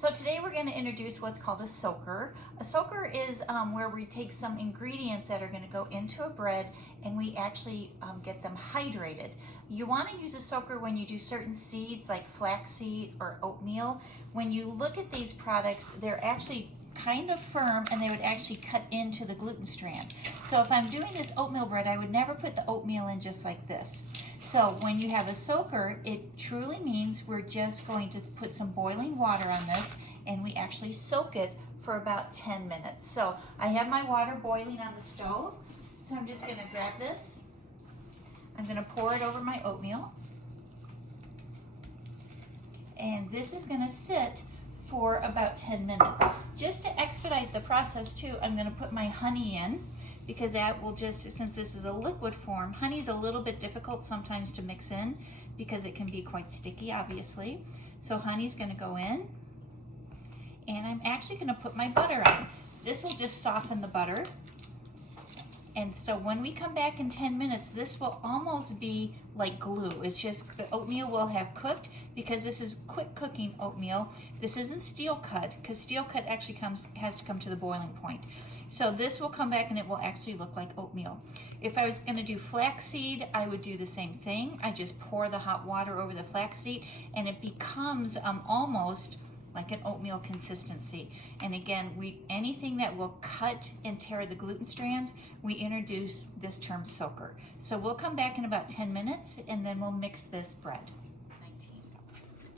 So today we're going to introduce what's called a soaker. A soaker is where we take some ingredients that are going to go into a bread and we actually get them hydrated. You want to use a soaker when you do certain seeds like flaxseed or oatmeal. When you look at these products, they're actually kind of firm and they would actually cut into the gluten strand. So if I'm doing this oatmeal bread, I would never put the oatmeal in just like this. So when you have a soaker, it truly means we're just going to put some boiling water on this and we actually soak it for about 10 minutes. So I have my water boiling on the stove. So I'm just gonna grab this. I'm gonna pour it over my oatmeal. And this is gonna sit for about 10 minutes. Just to expedite the process too, I'm gonna put my honey in, because that will just, since this is a liquid form, honey's a little bit difficult sometimes to mix in because it can be quite sticky, obviously. So honey's gonna go in, and I'm actually gonna put my butter on. This will just soften the butter. And so when we come back in 10 minutes, this will almost be like glue. It's just the oatmeal will have cooked, because this is quick cooking oatmeal. This isn't steel cut, because steel cut actually has to come to the boiling point. So this will come back and it will actually look like oatmeal. If I was gonna do flaxseed, I would do the same thing. I just pour the hot water over the flaxseed and it becomes almost like an oatmeal consistency. And again, anything that will cut and tear the gluten strands, we introduce this term soaker. So we'll come back in about 10 minutes and then we'll mix this bread. 19.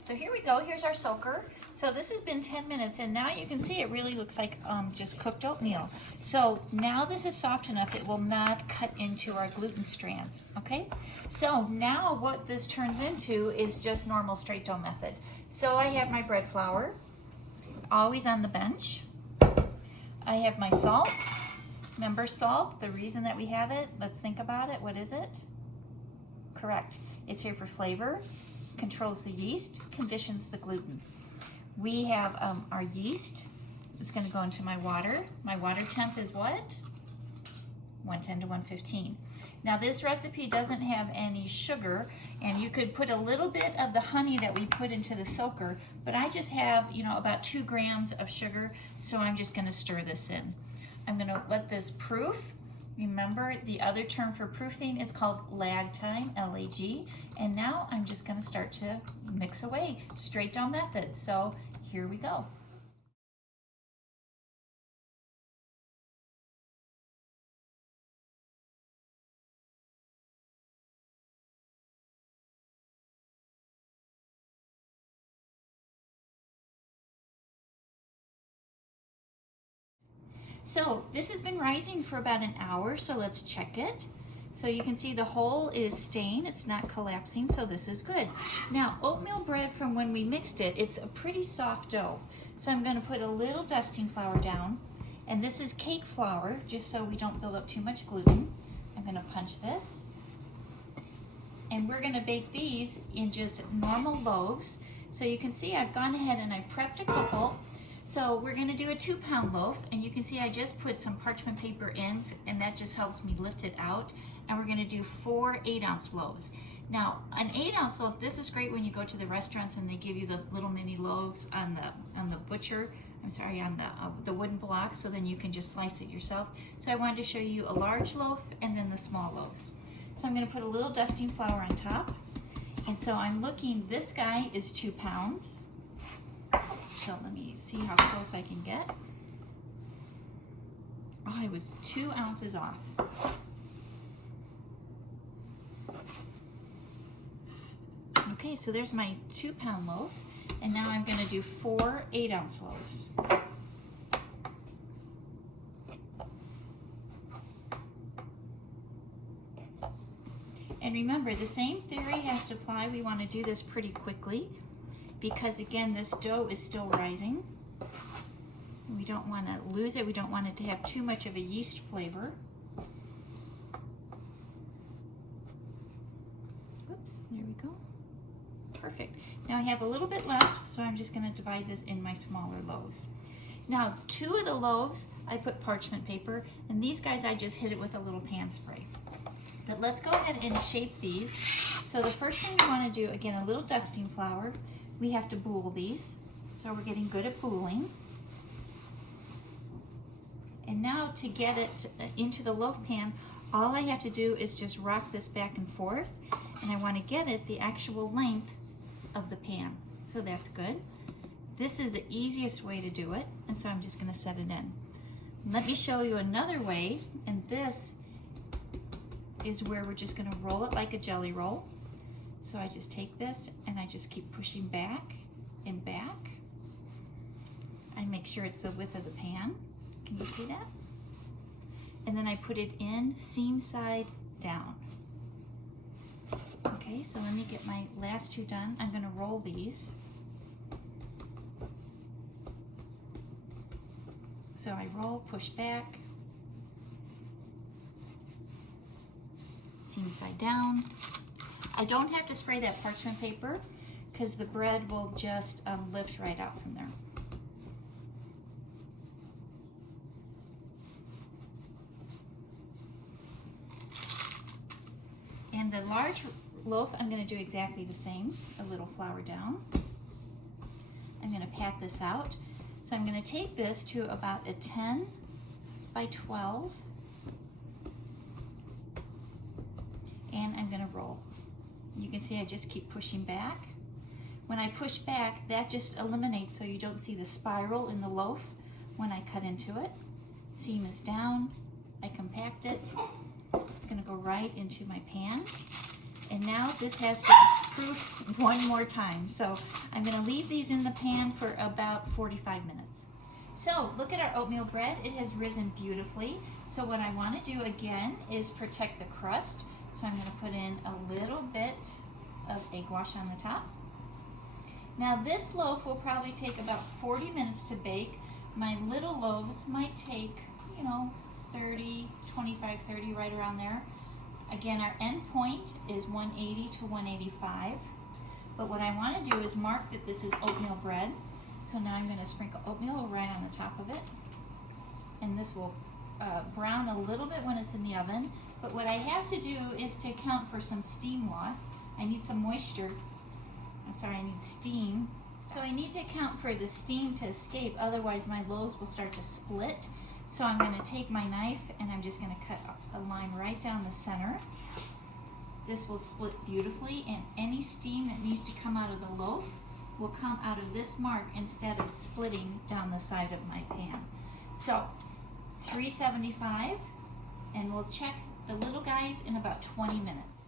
So here we go, here's our soaker. So this has been 10 minutes and now you can see it really looks like just cooked oatmeal. So now this is soft enough, it will not cut into our gluten strands, okay? So now what this turns into is just normal straight dough method. So I have my bread flour, always on the bench. I have my salt. Remember salt, the reason that we have it, let's think about it, what is it? Correct, it's here for flavor, controls the yeast, conditions the gluten. We have our yeast. It's going to go into my water. My water temp is what? 110 to 115. Now this recipe doesn't have any sugar, and you could put a little bit of the honey that we put into the soaker, but I just have, about 2 grams of sugar, so I'm just going to stir this in. I'm going to let this proof. Remember, the other term for proofing is called lag time, L-A-G, and now I'm just going to start to mix away, straight dough method. So here we go. So this has been rising for about an hour, so let's check it. So you can see the hole is staying, it's not collapsing, so this is good. Now, oatmeal bread from when we mixed it, it's a pretty soft dough. So I'm gonna put a little dusting flour down, and this is cake flour, just so we don't build up too much gluten. I'm gonna punch this, and we're gonna bake these in just normal loaves. So you can see I've gone ahead and I prepped a couple. So we're gonna do a 2-pound loaf, and you can see I just put some parchment paper in, and that just helps me lift it out. And we're gonna do 4 8-ounce loaves. Now, an 8-ounce loaf, this is great when you go to the restaurants and they give you the little mini loaves on the butcher, on the wooden block, so then you can just slice it yourself. So I wanted to show you a large loaf and then the small loaves. So I'm gonna put a little dusting flour on top. And so I'm looking, this guy is 2 pounds. So let me see how close I can get. Oh, I was 2 ounces off. Okay, so there's my 2-pound loaf, and now I'm gonna do 4 8-ounce loaves. And remember, the same theory has to apply. We wanna do this pretty quickly, because again, this dough is still rising. We don't want to lose it. We don't want it to have too much of a yeast flavor. Oops, there we go. Perfect. Now I have a little bit left, so I'm just going to divide this in my smaller loaves. Now, 2 of the loaves, I put parchment paper, and these guys I just hit it with a little pan spray. But let's go ahead and shape these. So the first thing we want to do, again, a little dusting flour. We have to boule these. So we're getting good at booling. And now to get it into the loaf pan, all I have to do is just rock this back and forth, and I want to get it the actual length of the pan. So that's good. This is the easiest way to do it, and so I'm just going to set it in. Let me show you another way, and this is where we're just going to roll it like a jelly roll. So I just take this and I just keep pushing back and back. I make sure it's the width of the pan. Can you see that? And then I put it in seam side down. Okay, so let me get my last two done. I'm going to roll these. So I roll, push back, seam side down. I don't have to spray that parchment paper because the bread will just lift right out from there. And the large loaf, I'm going to do exactly the same, a little flour down. I'm going to pat this out. So I'm going to take this to about a 10 by 12, and I'm going to roll. You can see I just keep pushing back. When I push back, that just eliminates so you don't see the spiral in the loaf when I cut into it. Seam is down, I compact it. It's going to go right into my pan. And now this has to proof one more time. So I'm going to leave these in the pan for about 45 minutes. So look at our oatmeal bread. It has risen beautifully. So what I want to do again is protect the crust. So I'm going to put in a little bit of egg wash on the top. Now this loaf will probably take about 40 minutes to bake. My little loaves might take, 30, 25, 30, right around there. Again, our end point is 180 to 185. But what I want to do is mark that this is oatmeal bread. So now I'm going to sprinkle oatmeal right on the top of it. And this will brown a little bit when it's in the oven. But what I have to do is to account for some steam loss. I need some moisture. I need steam. So I need to account for the steam to escape, otherwise my loaves will start to split. So I'm going to take my knife and I'm just going to cut a line right down the center. This will split beautifully, and any steam that needs to come out of the loaf will come out of this mark instead of splitting down the side of my pan. So 375, and we'll check the little guys in about 20 minutes.